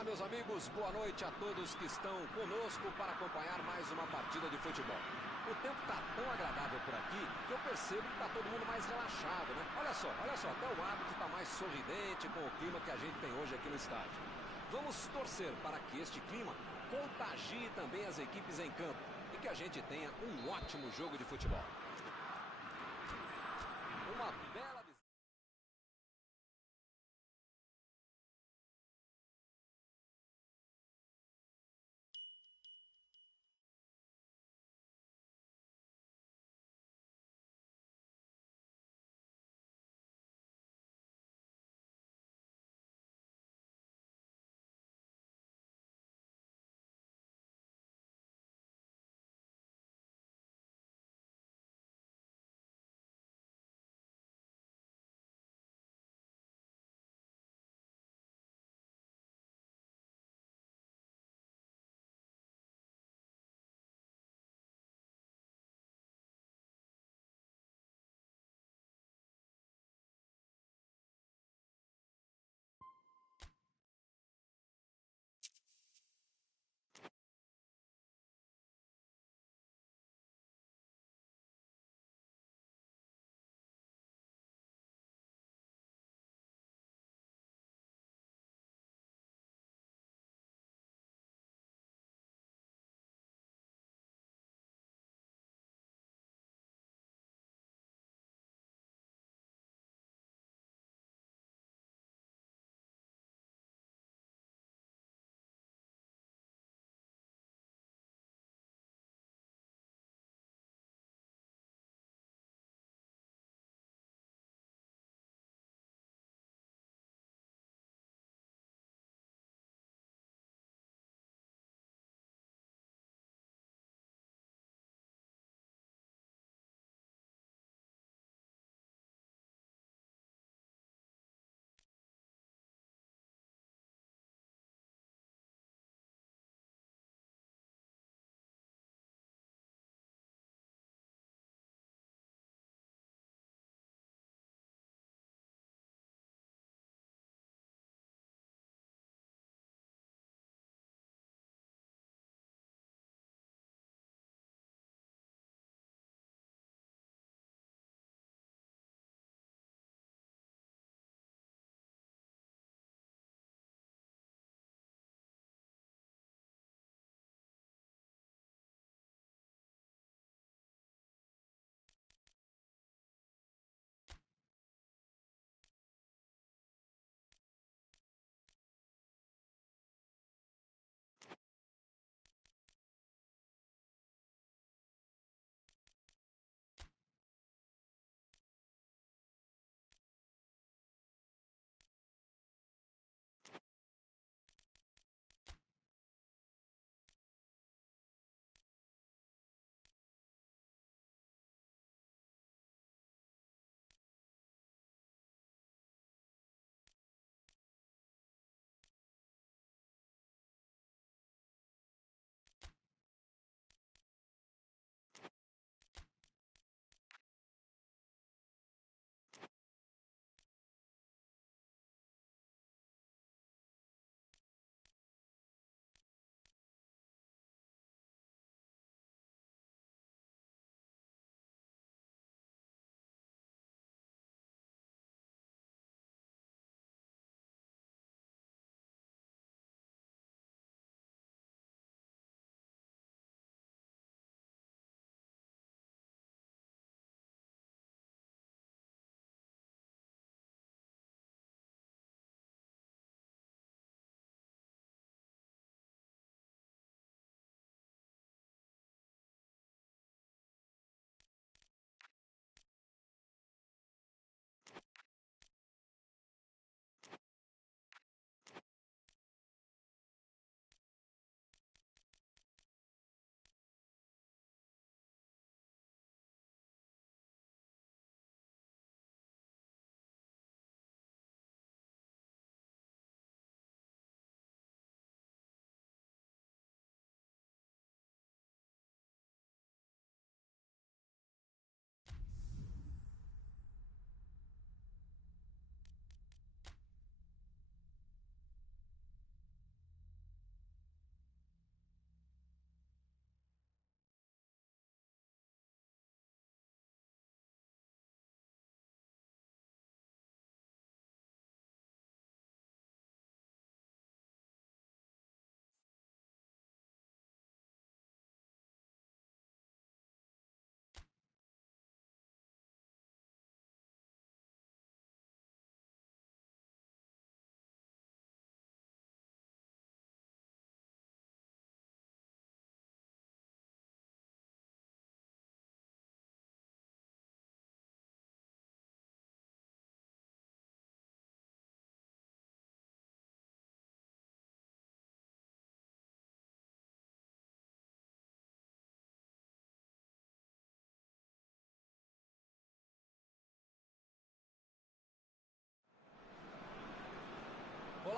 Olá, meus amigos, boa noite a todos que estão conosco para acompanhar mais uma partida de futebol. O tempo está tão agradável por aqui que eu percebo que está todo mundo mais relaxado, né? Olha só, até o árbitro está mais sorridente com o clima que a gente tem hoje aqui no estádio. Vamos torcer para que este clima contagie também as equipes em campo e que a gente tenha um ótimo jogo de futebol. Uma bela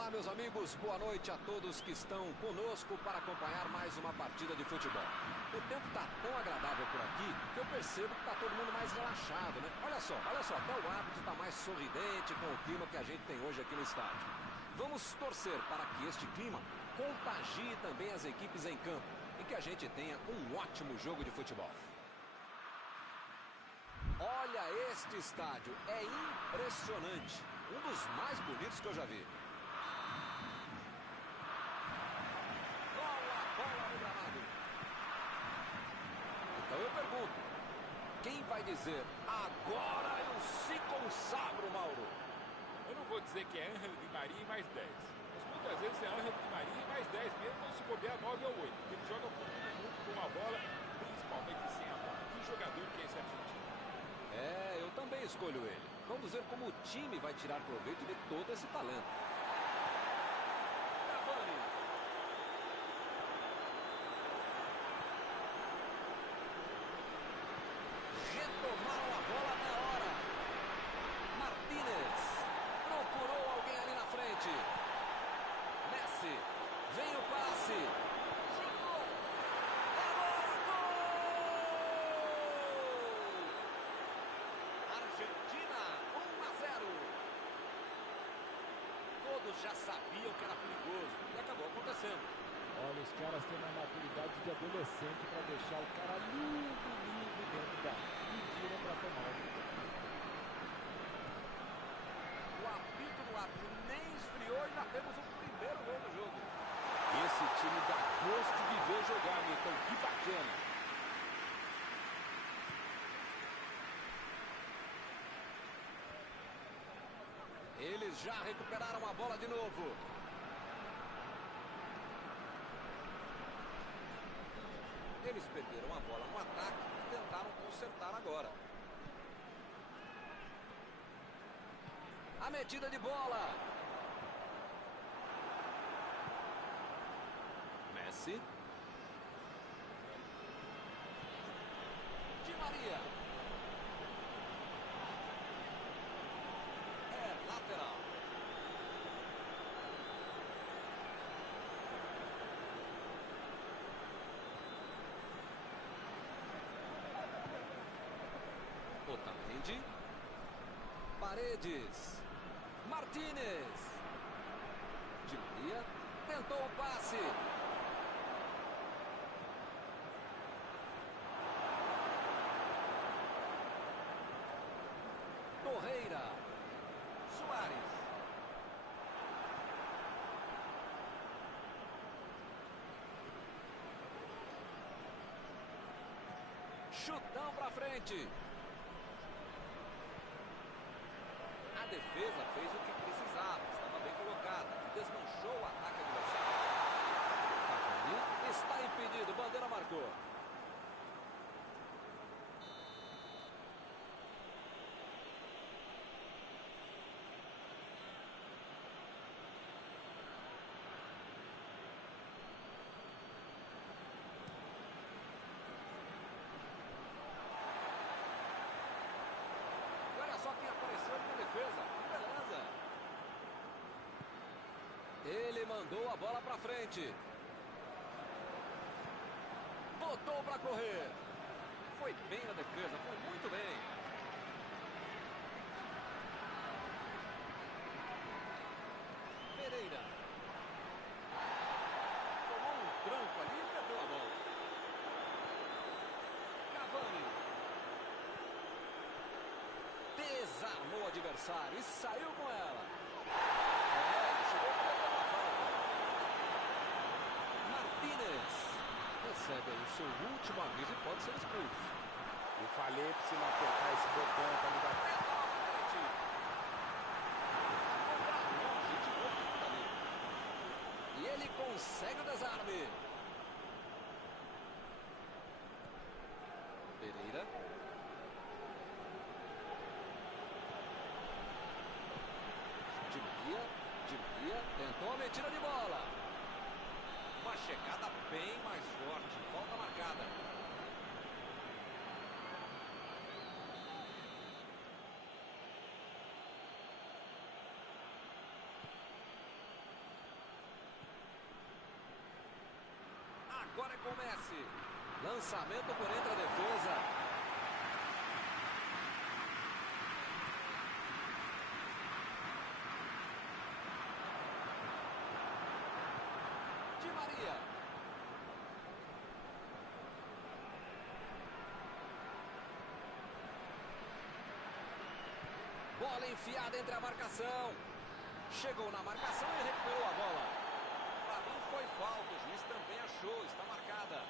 Olá, meus amigos, boa noite a todos que estão conosco para acompanhar mais uma partida de futebol. O tempo está tão agradável por aqui que eu percebo que está todo mundo mais relaxado, né? Olha só, até o árbitro está mais sorridente com o clima que a gente tem hoje aqui no estádio. Vamos torcer para que este clima contagie também as equipes em campo e que a gente tenha um ótimo jogo de futebol. Olha este estádio, é impressionante, um dos mais bonitos que eu já vi. Bola no gramado. Então eu pergunto, quem vai dizer, agora eu se consagro, Mauro? Eu não vou dizer que é Ángel Di Maria e mais 10. Mas muitas vezes é Ángel Di Maria e mais 10 mesmo, ou se bobear 9 ou 8. Ele joga com todo mundo com a bola, principalmente sem a bola. Que jogador que é esse argentino? É, eu também escolho ele. Vamos ver como o time vai tirar proveito de todo esse talento. Cavani. Retomaram a bola na hora. Martínez procurou alguém ali na frente. Messi, vem o passe. Chegou. Agora, gol! Argentina, 1-0. Todos já sabiam que era perigoso e acabou acontecendo. Olha, os caras têm uma maturidade de adolescente para deixar o cara livre dentro da pediram para tomar o gol. O apito do árbitro nem esfriou e já temos o primeiro gol do jogo. Esse time dá gosto de ver jogar, Milton. Que bacana. Eles já recuperaram a bola de novo. Eles perderam a bola no ataque e tentaram consertar agora. A metida de bola. Messi. Di Maria. É lateral. Otamendi. Paredes. Martínez. Di Maria tentou o passe. Torreira. Suárez. Chutão pra frente. A defesa fez o que precisava, estava bem colocada e desmanchou o ataque adversário. Cavani está impedido, bandeira marcou. E olha só quem apareceu ali na defesa, que beleza! Ele mandou a bola pra frente. Botou pra correr. Foi bem na defesa, foi muito bem. Pereira. Tomou um tranco ali e perdeu a bola. Cavani. Desarmou o adversário e saiu com ela. Ele chegou a pegar uma falta. Martínez recebe aí o seu último aviso e pode ser expulso. Eu falei pra você não apertar esse botão pra não dar... Tenta novamente. Jogou pra longe, tirou tudo ali. E ele consegue o desarme. Pereira. Di Maria tentou a metida de bola. Uma chegada bem mais forte. Falta marcada. com Messi. Lançamento por entre a defesa. Di Maria. Bola enfiada entre a marcação. Chegou na marcação e recuperou a bola. Para mim foi falta, o juiz também achou, está marcada.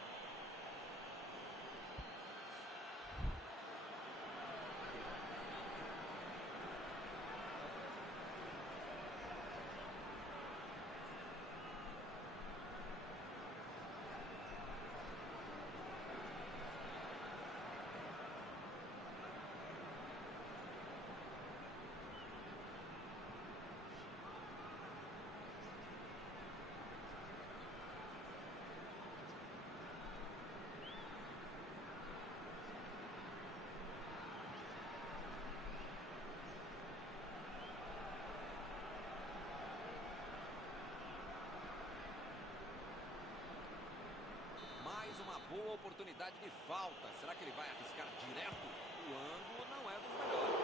Mais uma boa oportunidade de falta. Será que ele vai arriscar direto? O ângulo não é dos melhores.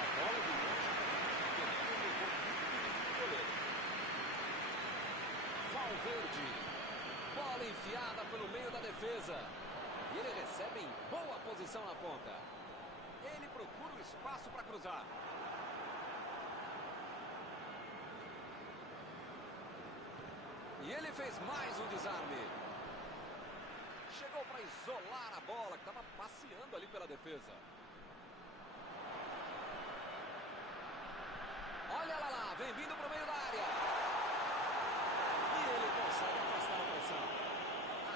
A bola de longe levou muito do goleiro. Valverde. Bola enfiada pelo meio da defesa. E ele recebe em boa posição na ponta. Ele procura o espaço para cruzar. E ele fez mais um desarme. Chegou para isolar a bola, que estava passeando ali pela defesa. Olha lá, vem vindo para o meio da área. E ele consegue afastar a pressão.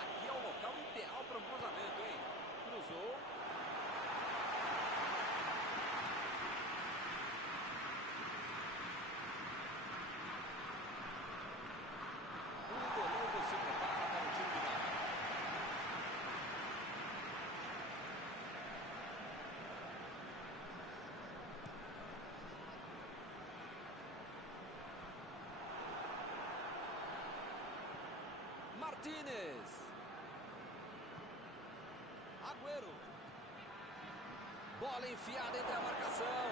Aqui é o local ideal para um cruzamento, hein? Cruzou. Martínez. Agüero. Bola enfiada entre a marcação.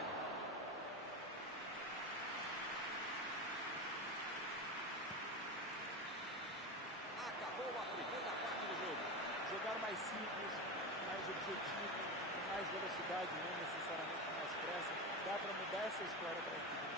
Acabou a primeira parte do jogo. Jogar mais simples, mais objetivo, com mais velocidade, não necessariamente com mais pressa. Dá para mudar essa história para a equipe.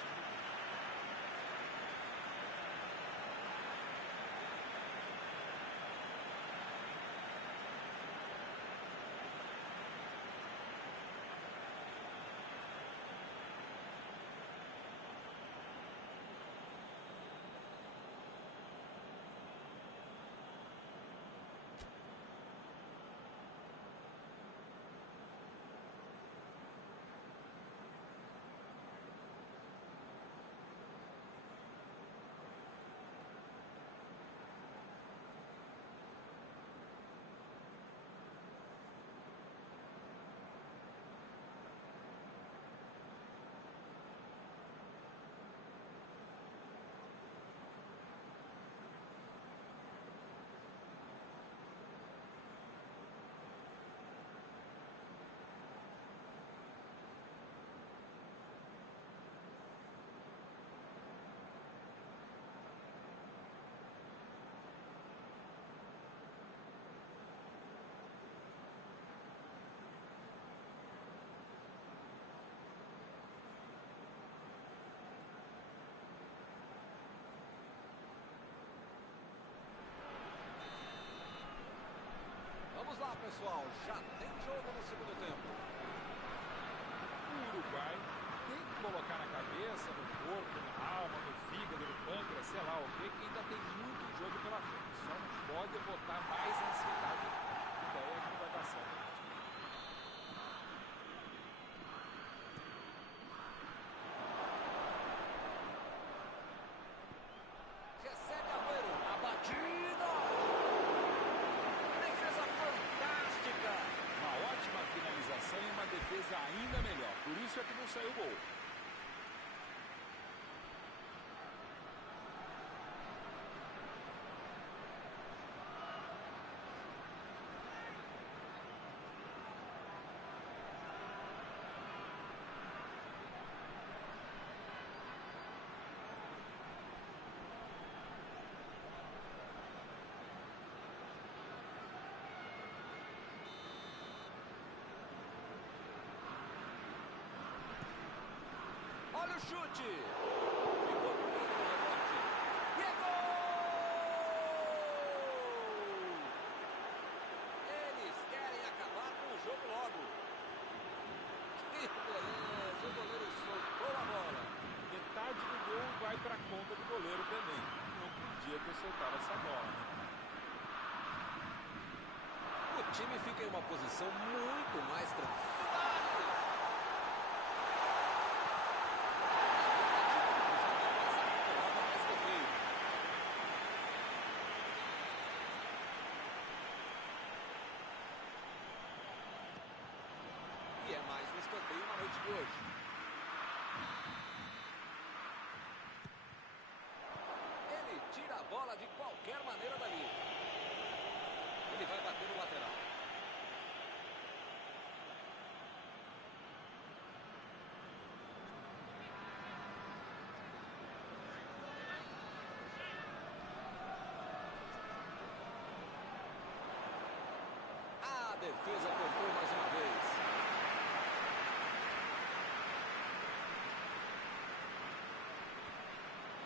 Vamos lá, pessoal. Já tem jogo no segundo tempo. O Uruguai tem que colocar na cabeça, no corpo, na alma, no fígado, no pâncreas, sei lá o que ainda tem muito jogo pela frente. Só não pode botar mais ansiedade. A ideia é que não vai dar certo. Recebe Agüero. A batida. Defesa fantástica. Uma ótima finalização e uma defesa ainda melhor. Por isso é que não saiu gol. Olha o chute. Ficou bonito no rebote. E é gol! Eles querem acabar com o jogo logo. Que beleza. O goleiro soltou a bola. Metade do gol vai para a conta do goleiro também. Não podia ter soltado essa bola, né? O time fica em uma posição muito mais tranquila. E é mais um escanteio na noite de hoje. Ele tira a bola de qualquer maneira dali. Ele vai bater no lateral. A defesa cortou mais uma vez.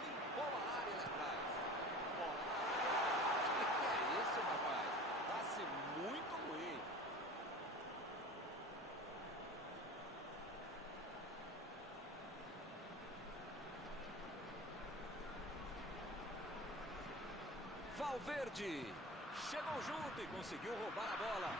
Limpou a área ali atrás. Bola na área. Que é isso, rapaz? Passe muito ruim. Valverde chegou junto e conseguiu roubar a bola.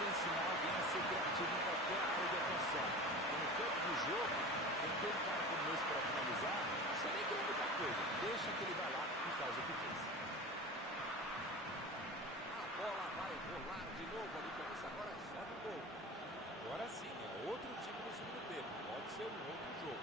Ensinar alguém a ser criativo em qualquer área de atuação. No campo do jogo, tem que ter um cara como esse para finalizar, não sei nem criar muita coisa. Deixa que ele vai lá e faz o que fez. A bola vai rolar de novo. A diferença agora é só do gol. Agora sim, é outro time no segundo tempo. Pode ser um outro jogo.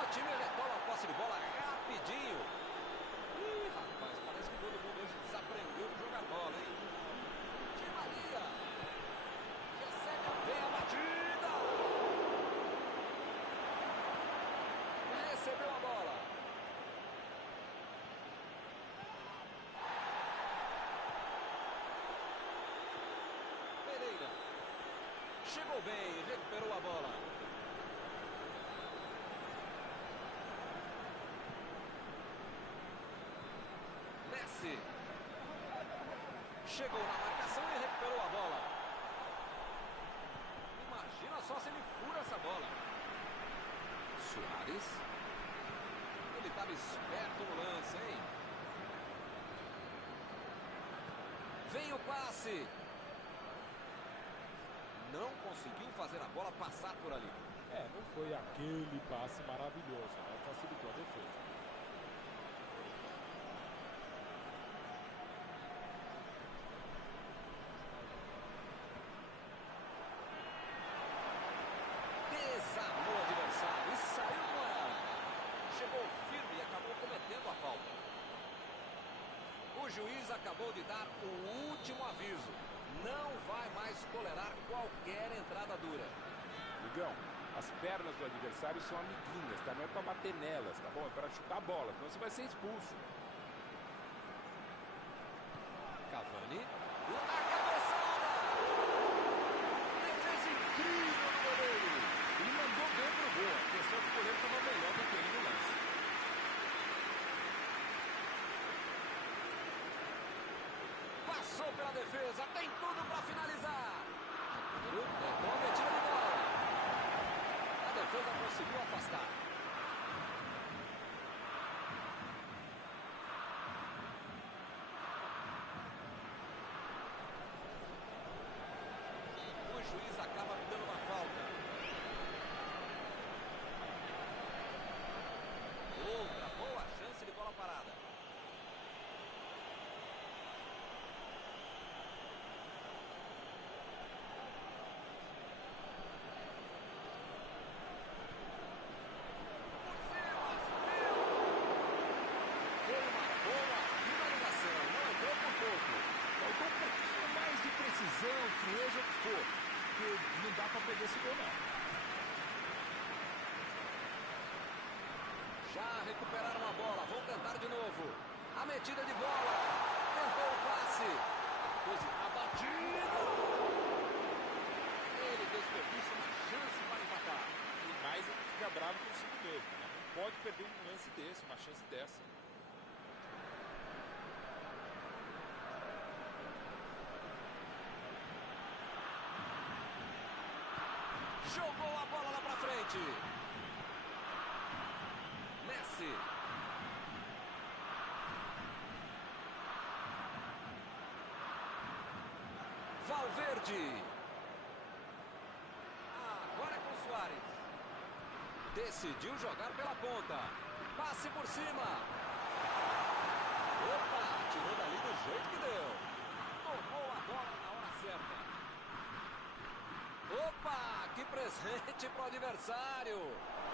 O time retoma a posse de bola rapidinho. Ih, rapaz, parece que todo mundo hoje desaprendeu de jogar bola, hein? Di Maria. Recebe bem a batida. Recebeu a bola. Pereira. Chegou bem, recuperou a bola. Messi. Chegou na marcação e recuperou a bola. Imagina só se ele fura essa bola. Suárez. Ele estava esperto no lance, hein? Vem o passe. Não conseguiu fazer a bola passar por ali. Não foi aquele passe maravilhoso, né? Facilitou a defesa. Desarmou o adversário e saiu com ela. Chegou firme e acabou cometendo a falta. O juiz acabou de dar o último aviso. Não vai mais tolerar qualquer entrada dura. Ligão, as pernas do adversário são amiguinhas, tá? Não é pra bater nelas, tá bom? É pra chutar a bola, senão você vai ser expulso. Cavani. Na cabeçada! Defesa incrível do goleiro. Ele mandou bem pro gol. A questão é que o goleiro estava melhor do que ele no lance. Passou pela defesa, tem tudo para finalizar. Levou a metida de bola. A defesa conseguiu afastar. O juiz acaba dando uma falta. Outra boa chance de bola parada. frieza que for, porque não dá para perder esse gol, não. Já recuperaram a bola, vão tentar de novo. A metida de bola, tentou o passe. A batida. Ele desperdiça uma chance para empatar. E mais ele fica bravo consigo mesmo, né? Não pode perder um lance desse, uma chance dessa. Jogou a bola lá pra frente. Messi. Valverde. Agora é com o Suárez. Decidiu jogar pela ponta. Passe por cima. Opa, tirou dali do jeito que deu. Tomou a bola na hora certa. Opa, que presente pro adversário.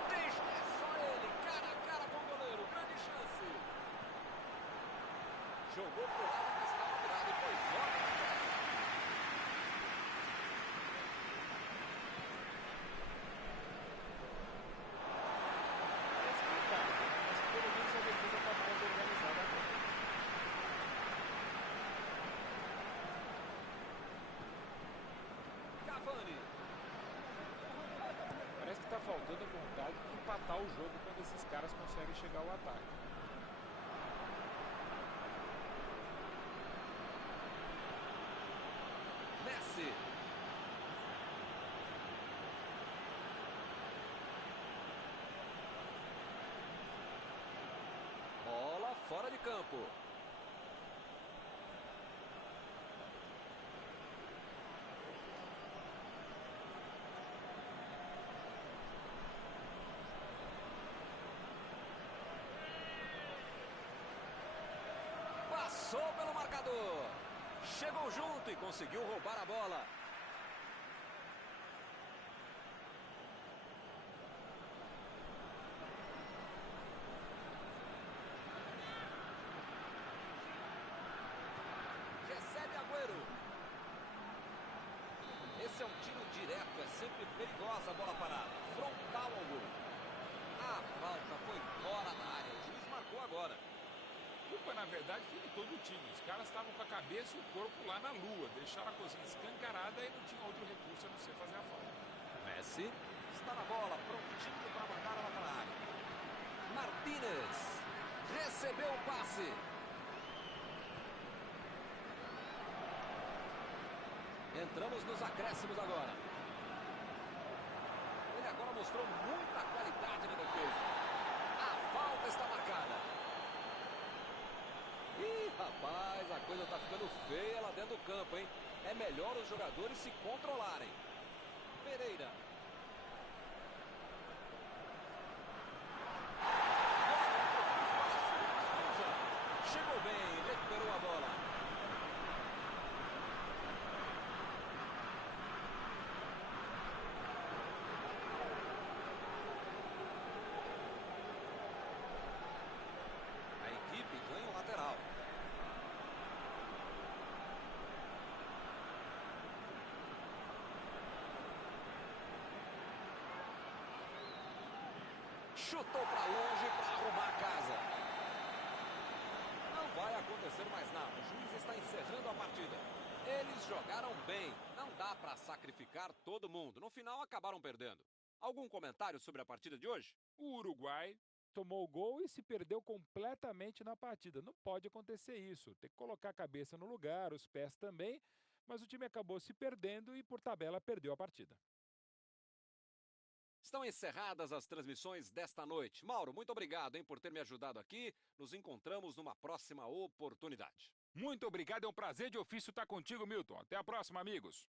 Deixa, é só ele, cara a cara com o goleiro. Grande chance. Jogou pro lado, mas estava virado e foi joga na casa. Parece que tá, mas pelo menos a defesa está mais organizada agora. Cavani. Parece que está faltando vontade de empatar o jogo quando esses caras conseguem chegar ao ataque. Messi. Bola fora de campo. Passou pelo marcador. Chegou junto e conseguiu roubar a bola. Recebe Agüero. Esse é um tiro direto, é sempre perigosa a bola parada. Frontal ao gol. A falta foi fora da área. O juiz marcou agora. Culpa, na verdade, foi de todo o time. Os caras estavam com a cabeça e o corpo lá na lua. Deixaram a cozinha escancarada e não tinha outro recurso a não ser fazer a falta. Messi está na bola, prontinho para mandar ela para a área. Martínez recebeu o passe. Entramos nos acréscimos agora. Ele agora mostrou muita qualidade na defesa. A falta está marcada. Ih, rapaz, a coisa tá ficando feia lá dentro do campo, hein? É melhor os jogadores se controlarem. Pereira. Chegou bem, recuperou a bola. A equipe ganha o lateral. Chutou para longe para arrumar a casa. Não vai acontecer mais nada. O juiz está encerrando a partida. Eles jogaram bem. Não dá para sacrificar todo mundo. No final acabaram perdendo. Algum comentário sobre a partida de hoje? O Uruguai tomou o gol e se perdeu completamente na partida. Não pode acontecer isso. Tem que colocar a cabeça no lugar, os pés também, mas o time acabou se perdendo e, por tabela, perdeu a partida. Estão encerradas as transmissões desta noite. Mauro, muito obrigado, hein, por ter me ajudado aqui. Nos encontramos numa próxima oportunidade. Muito obrigado, é um prazer de ofício estar contigo, Milton. Até a próxima, amigos.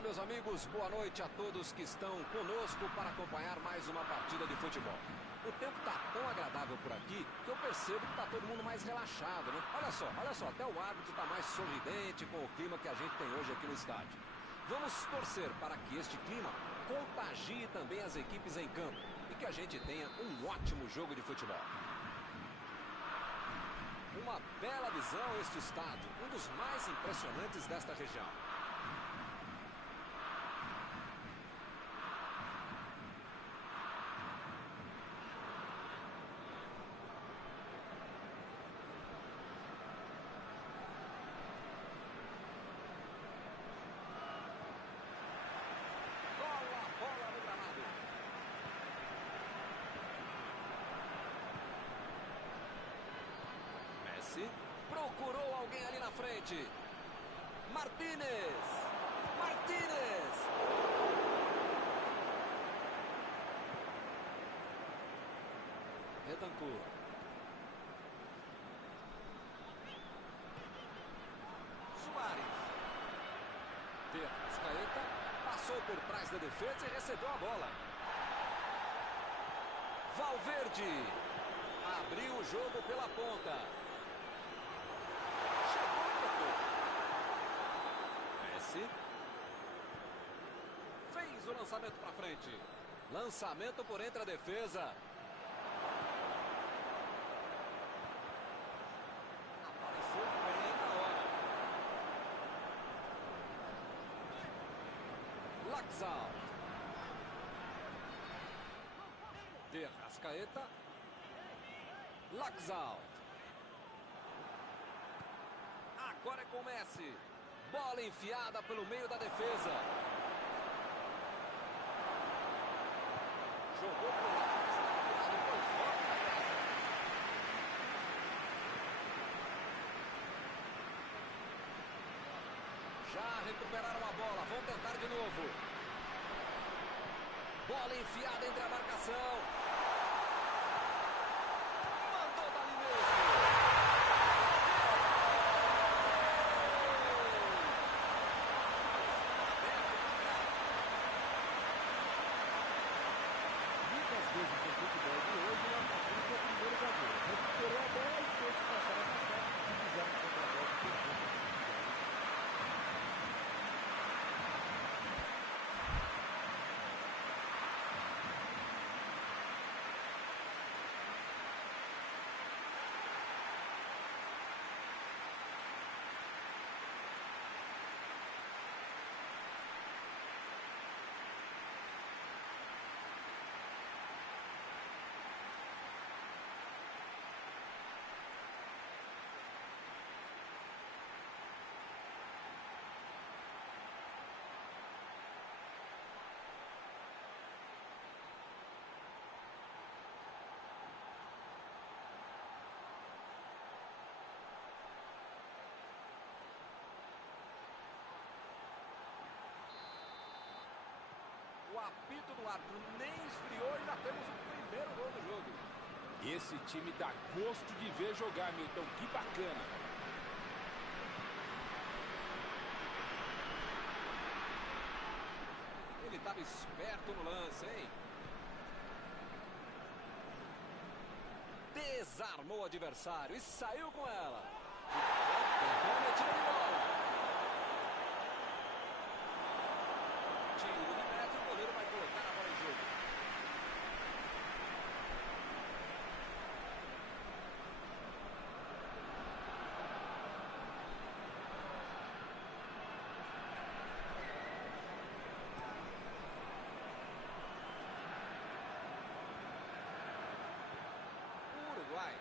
Olá, meus amigos, boa noite a todos que estão conosco para acompanhar mais uma partida de futebol. O tempo está tão agradável por aqui que eu percebo que está todo mundo mais relaxado, né? Olha só, até o árbitro está mais sorridente com o clima que a gente tem hoje aqui no estádio. Vamos torcer para que este clima contagie também as equipes em campo e que a gente tenha um ótimo jogo de futebol. Uma bela visão este estádio, um dos mais impressionantes desta região. Procurou alguém ali na frente. Martínez. Bentancur. Suárez. De Arrascaeta. Passou por trás da defesa e recebeu a bola. Valverde. Abriu o jogo pela ponta. Fez o lançamento para frente. Lançamento por entre a defesa. Apareceu bem na hora. Laxalt. De Arrascaeta. Laxalt. Agora é com o Messi. Bola enfiada pelo meio da defesa. Jogou pro lado, foi fora da casa. Já recuperaram a bola, vão tentar de novo. Bola enfiada entre a marcação. Mandou dali mesmo. O apito do árbitro nem esfriou e já temos o primeiro gol do jogo. Esse time dá gosto de ver jogar, Milton. Que bacana. Ele estava esperto no lance, hein? Desarmou o adversário e saiu com ela. Tentou a metida de bola. Tiro de meta e o goleiro vai colocar a bola em jogo. Uruguai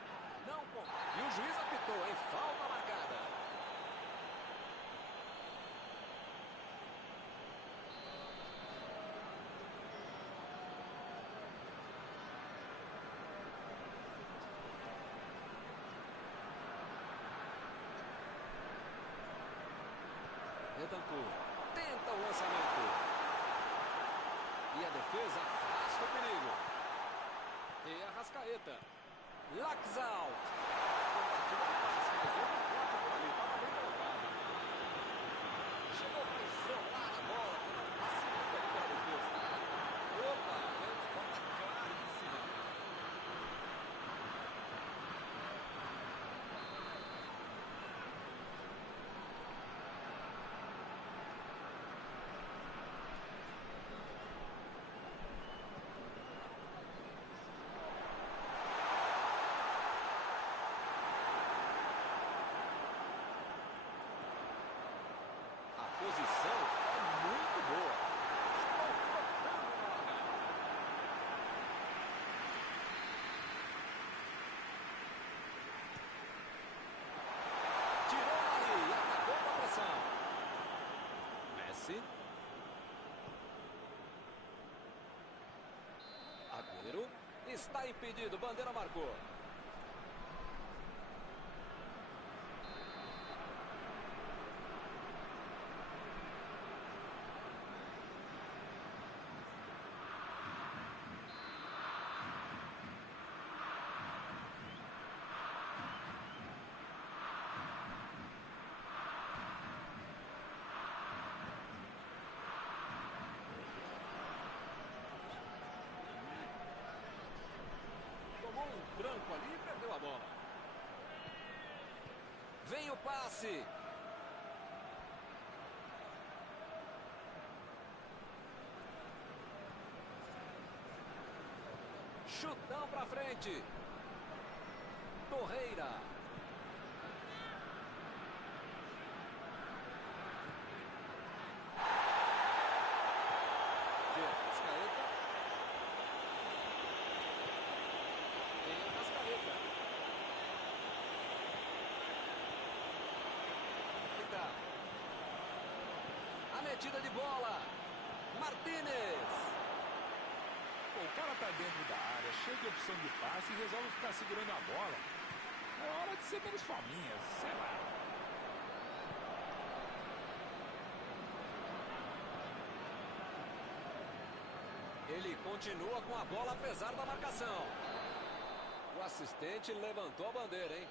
não conta. E o juiz apitou em falta marcada. Bentancur tenta o lançamento. E a defesa afasta o perigo. E Arrascaeta. Laxalt. Combatida a passe, mas houve um corte por ali. Estava bem colocado. Chegou para isolar a bola. posição é muito boa. Tirou ali e acabou com a pressão. Messi. Agüero. Está impedido, bandeira marcou. Tomou um tranco ali e perdeu a bola. Vem o passe. Chutão pra frente. Torreira. Arrascaeta. Tem Arrascaeta. A metida de bola. Martínez. Pô, o cara tá dentro da área, cheio de opção de passe e resolve ficar segurando a bola. É hora de ser menos fominha, sei lá. Ele continua com a bola apesar da marcação. O assistente levantou a bandeira, hein?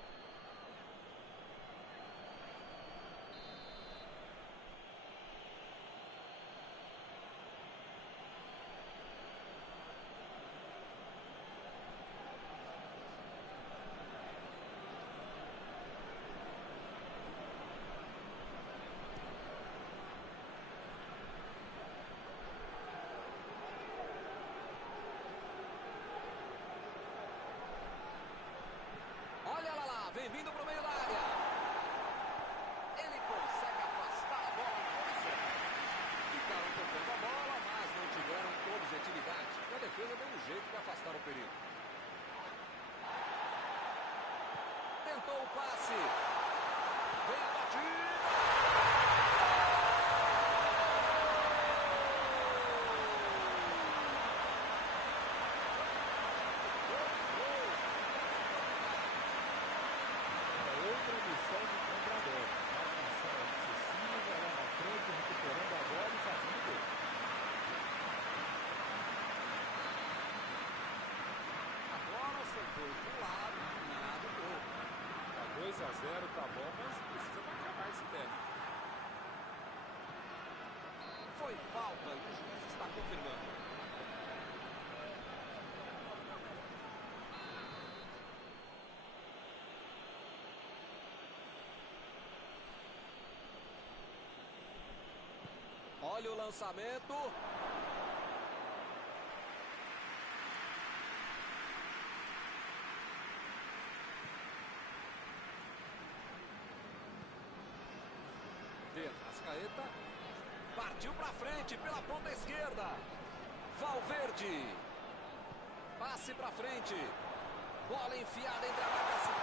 Olha lá, vem vindo pro meio da área. Ele consegue afastar a bola na hora certa. Ficaram tocando a bola, mas não tiveram objetividade. E a defesa deu um jeito de afastar o perigo. Tentou o passe. Vem a batida. Outra missão de comprador. Marcação excessiva, lá na frente, recuperando a bola e fazendo gol. Agora são dois de um lado, nada do outro. Tá 2-0, tá bom, mas precisa marcar mais se der. Foi falta e o juiz está confirmando. Olha o lançamento. Arrascaeta. Partiu pra frente pela ponta esquerda. Valverde. Passe pra frente. Bola enfiada entre a marcação.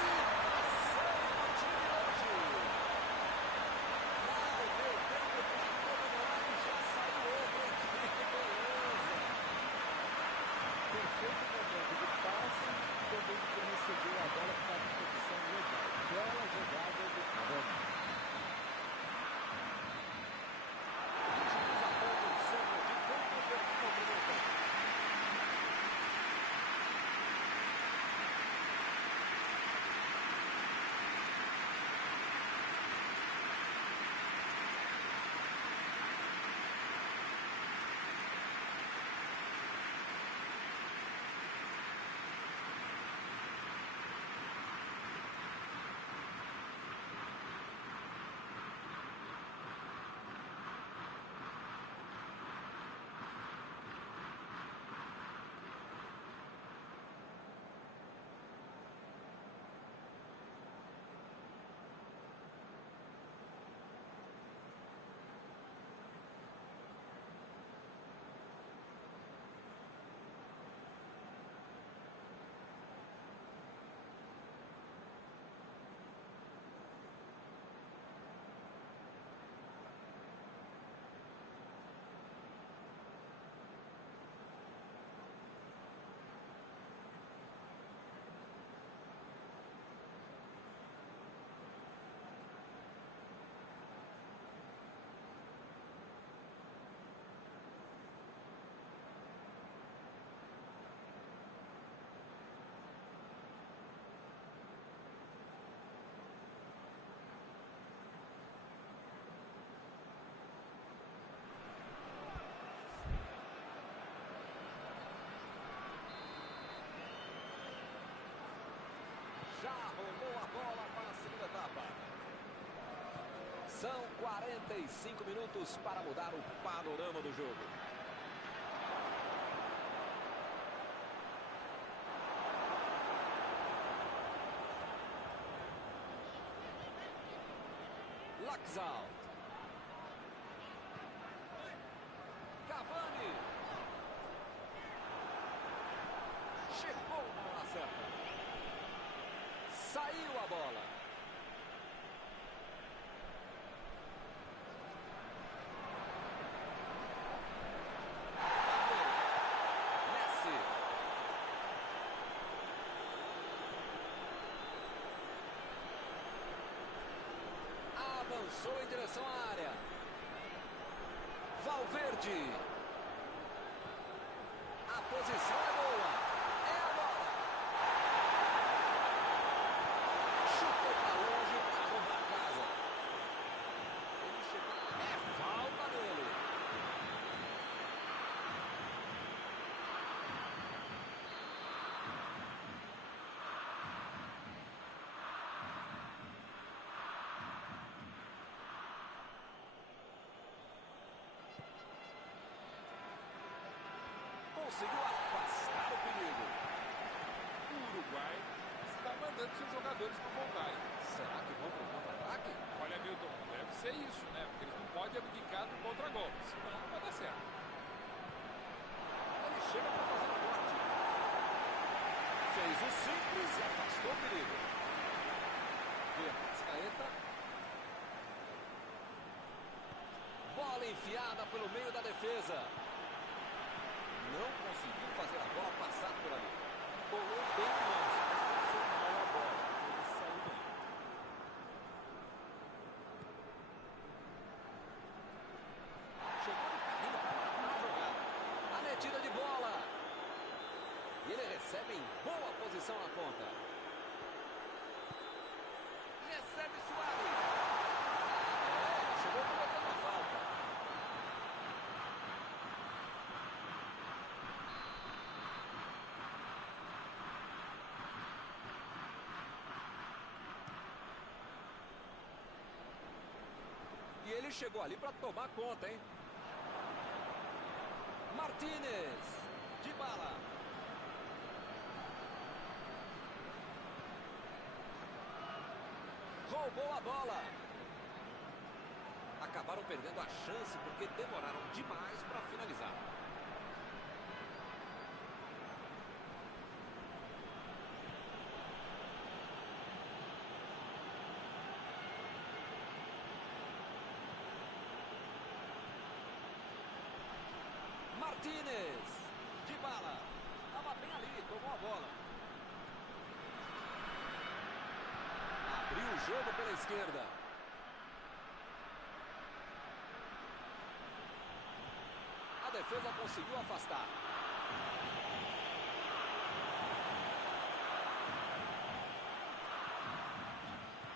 Que passeio do time hoje. Mal deu tempo pra comemorar e já saiu outro, hein? Que beleza. Perfeito momento de passe e também de quem recebeu a bola que estava em posição legal. Bela jogada do Cavani. Estamos a pouco, cerca de 20 minutos no primeiro tempo. Já rolou a bola para a segunda etapa. São 45 minutos para mudar o panorama do jogo. Laxalt. Cavani. Chegou na hora certa. Saiu a bola. Messi. Avançou em direção à área. Valverde. A posição é boa. É a bola. Chutou para longe para arrumar a casa. Ele chegou. É falta dele. Conseguiu afastar o perigo. O Uruguai está mandando seus jogadores não voltarem. Será que vão para o contra-ataque? Olha, Milton, deve ser isso, né? Porque eles não podem abdicar do contra-golpe, senão não vai dar certo. Ele chega para fazer o corte. Fez o simples e afastou o perigo. Arrascaeta. Bola enfiada pelo meio da defesa. Não conseguiu fazer a bola passar por ali. Colou bem o lance, mas passou mal a bola. Ele saiu bem. Chegou no carrinho para matar a jogada. A metida de bola. E ele recebe em boa posição na ponta. Recebe Suárez. Chegou cometendo uma falta. E ele chegou ali para tomar conta, hein? Martínez. Dybala. Roubou a bola. Acabaram perdendo a chance porque demoraram demais para finalizar. Martínez. Dybala. Estava bem ali, tomou a bola. Abriu o jogo pela esquerda. A defesa conseguiu afastar.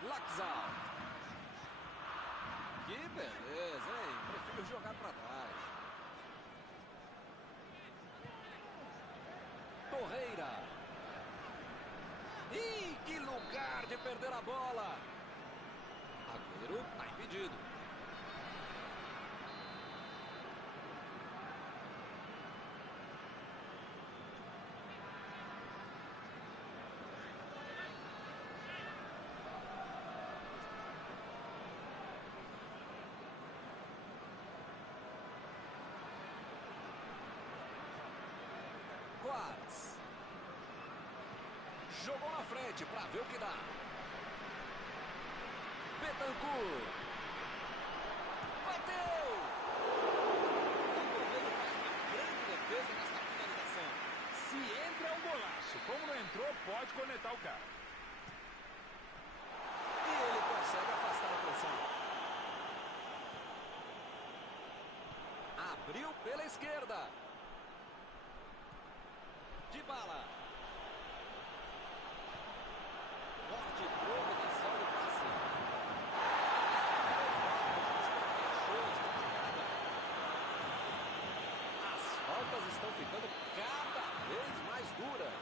Laxalt. Que beleza, hein? Prefiro jogar para trás. Torreira. Ih, que lugar de perder a bola. Agüero está impedido. Quartz. Jogou na frente para ver o que dá. Bentancur. Bateu! O goleiro faz uma grande defesa nesta finalização. Se entra é um golaço. Como não entrou, pode cornetar o cara. E ele consegue afastar a pressão. Abriu pela esquerda. Dybala. Forte providencial do passe. As faltas estão ficando cada vez mais duras.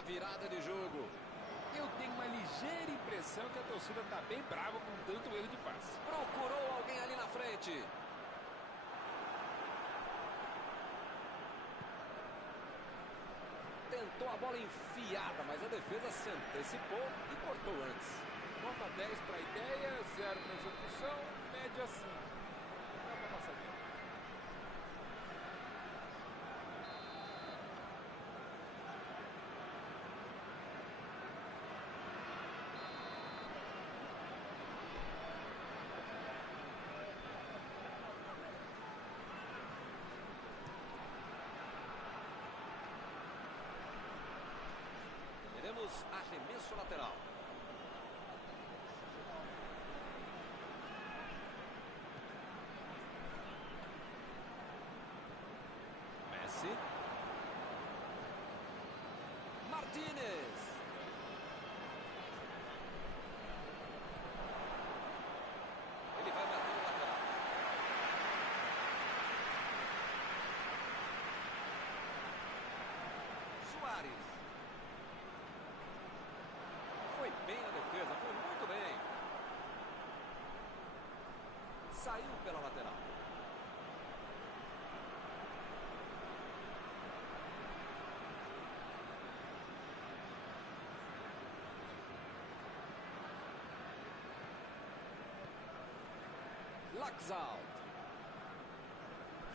a virada de jogo. Eu tenho uma ligeira impressão que a torcida está bem brava com tanto erro de passe. Procurou alguém ali na frente. Tentou a bola enfiada, mas a defesa se antecipou e cortou antes. Nota 10 para a ideia, 0 para a execução, média 5. Dá para passar bem. Teremos arremesso lateral. Messi. Martínez. Ele vai bater no lateral. Suárez. Foi bem na defesa, foi muito bem. Saiu pela lateral. Laxalt.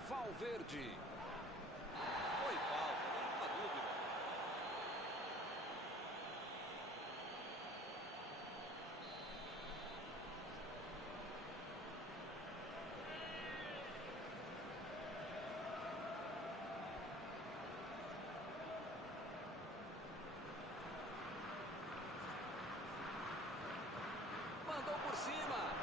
Valverde. Foi falta, nenhuma dúvida. Mandou por cima.